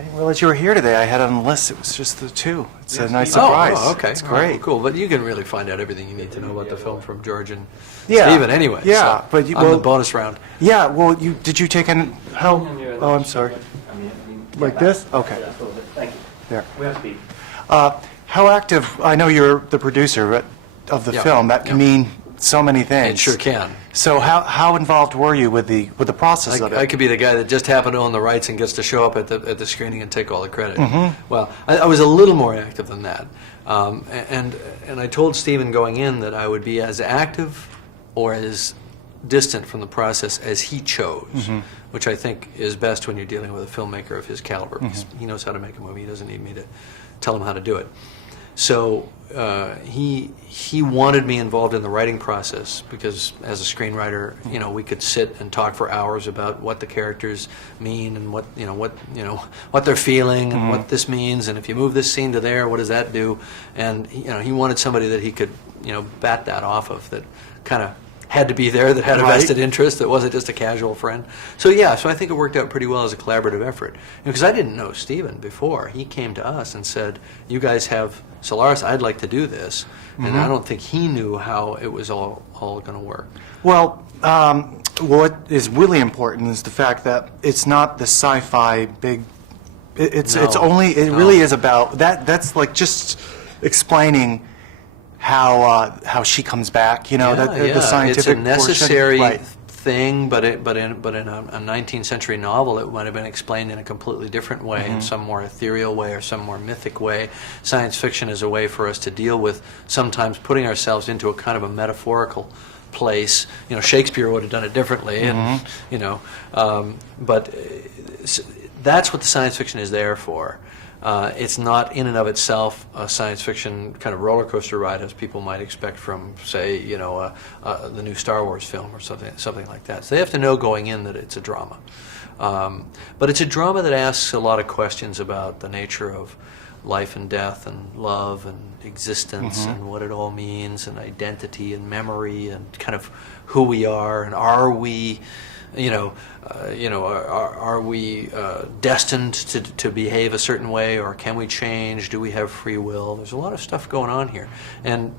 I didn't realize you were here today. I had it on the list. It was just the two. It's a nice surprise. Oh, okay. It's great. Oh, cool. But you can really find out everything you need to know about the film from George and Yeah. Stephen anyway. Yeah, so but you- on well- the bonus round. Yeah, well, did you take in, how, oh, I'm sorry. Like this? Okay. Thank you. There. We have speed. How active, I know you're the producer of the Yeah, film. That can yeah. mean so many things. It sure can. So how involved were you with the process of it? I could be the guy that just happened to own the rights and gets to show up at the screening and take all the credit. Mm-hmm. Well, I was a little more active than that, and I told Stephen going in that I would be as active or as distant from the process as he chose, Mm-hmm. which I think is best when you're dealing with a filmmaker of his caliber. Because Mm-hmm. he knows how to make a movie. He doesn't need me to tell him how to do it. So he wanted me involved in the writing process because as a screenwriter, we could sit and talk for hours about what the characters mean and what they're feeling and what this means, and if you move this scene to there, what does that do? And he wanted somebody that he could bat that off of, that kind of had to be there, that had a Right. vested interest, that wasn't just a casual friend. So yeah, so I think it worked out pretty well as a collaborative effort. Because I didn't know Stephen before. He came to us and said, "You guys have Solaris, I'd like to do this." And I don't think he knew how it was all going to work. Well, what is really important is the fact that it's not the sci-fi big. It's only. It really is about that. That's like just explaining how she comes back. The scientific it's a necessary portion. Right. thing, but in a 19th century novel, it might have been explained in a completely different way, in some more ethereal way or some more mythic way. Science fiction is a way for us to deal with sometimes putting ourselves into a kind of a metaphorical place. Shakespeare would have done it differently, and but that's what the science fiction is there for. It's not in and of itself a science fiction kind of roller coaster ride, as people might expect from, say, the new Star Wars film or something like that. So they have to know going in that it's a drama. But it's a drama that asks a lot of questions about the nature of life and death and love and existence and what it all means, and identity and memory and kind of who we are, and are we are we destined to behave a certain way, or can we change? Do we have free will? There's a lot of stuff going on here. And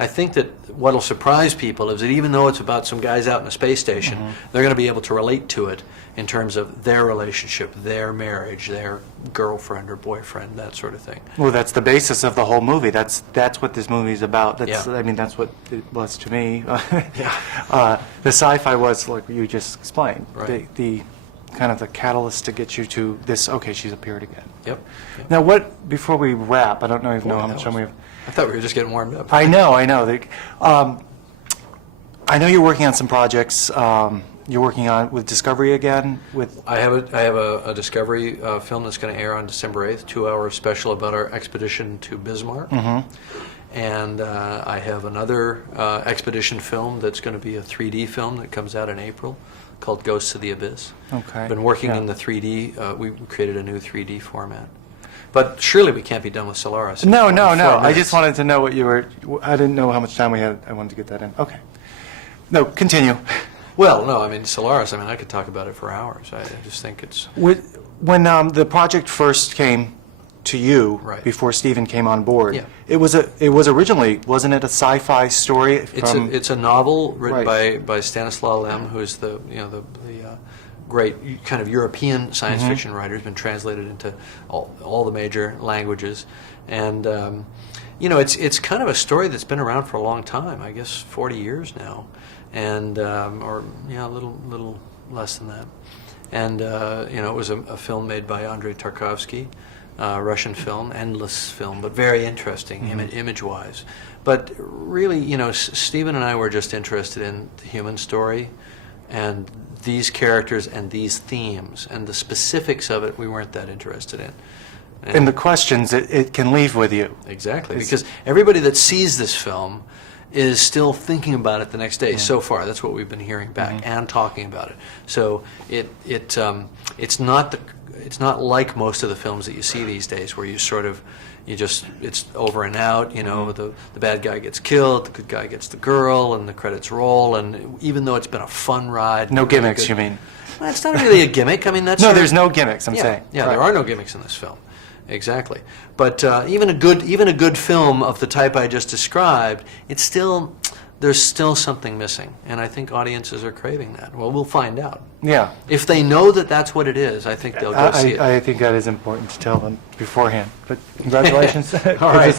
I think that what'll surprise people is that even though it's about some guys out in a space station, they're going to be able to relate to it in terms of their relationship, their marriage, their girlfriend or boyfriend, that sort of thing. Well, that's the basis of the whole movie. That's what this movie is about. That's, Yeah. I mean, that's what it was to me. The sci-fi was like you just explained. Right. The kind of the catalyst to get you to this. Okay, she's appeared again. Yep. Now, before we wrap, I don't know if you know how much time we have. I thought we were just getting warmed up. I know. I know you're working on some projects. You're working on with Discovery again. I have a Discovery film that's going to air on December 8th, 2-hour special about our expedition to Bismarck. And I have another expedition film that's going to be a 3D film that comes out in April called Ghosts of the Abyss. Okay. I've been working in the 3D. We created a new 3D format. But surely we can't be done with Solaris. No. in 4 I just minutes. wanted to know what you were. I didn't know how much time we had. I wanted to get that in. Okay. No, continue. Well, no, I mean, Solaris, I could talk about it for hours. I just think it's... When the project first came to you, Right. before Stephen came on board, Yeah. it was originally, wasn't it a sci-fi story? It's a novel written Right. by Stanislaw Lem, who is the great kind of European science fiction writer. He's been translated into all the major languages, and it's kind of a story that's been around for a long time. I guess 40 years now, and a little less than that. And it was a film made by Andrei Tarkovsky. Russian film, endless film, but very interesting image-wise. But really, Stephen and I were just interested in the human story and these characters and these themes, and the specifics of it we weren't that interested in. And the questions it can leave with you. Exactly, because everybody that sees this film is still thinking about it the next day. So far, that's what we've been hearing back and talking about it. So it's not like most of the films that you see these days, where it's over and out. You know, the bad guy gets killed, the good guy gets the girl, and the credits roll. And even though it's been a fun ride, No really gimmicks, good- you mean? Well, it's not really a gimmick. I mean, that's No, sort of- there's no gimmicks, I'm saying. yeah, Right. there are no gimmicks in this film. Exactly. But even a good film of the type I just described, there's still something missing, and I think audiences are craving that. Well, we'll find out. Yeah. If they know that that's what it is, I think they'll go see it. I think that is important to tell them beforehand. But congratulations. All right.